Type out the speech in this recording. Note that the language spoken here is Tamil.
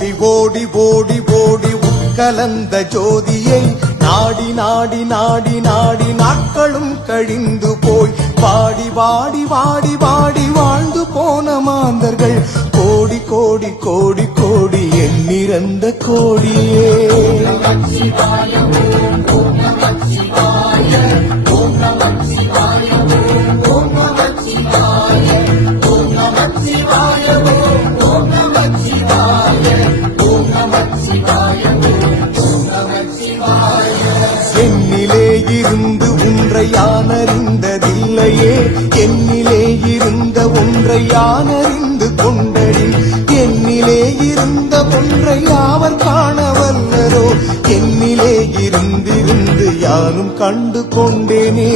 ஓடி ஓடி ஓடி ஓடி உட்கலந்த ஜோதியை நாடி நாடி நாடி நாடி நாட்களும் கழிந்து போய் வாடி வாடி வாடி வாடி வாழ்ந்து போன மாந்தர்கள் கோடி கோடி கோடி கோடி எண்ணிறந்த கோடியே. என்னிலே இருந்து ஒன்றை யானறிந்ததில்லையே, என்னிலே இருந்த ஒன்றை யானறிந்து கொண்டடி, என்னிலே இருந்த ஒன்றை யாவர் காணவல்லரோ, என்னிலே இருந்திருந்து யாரும் கண்டு கொண்டேனே.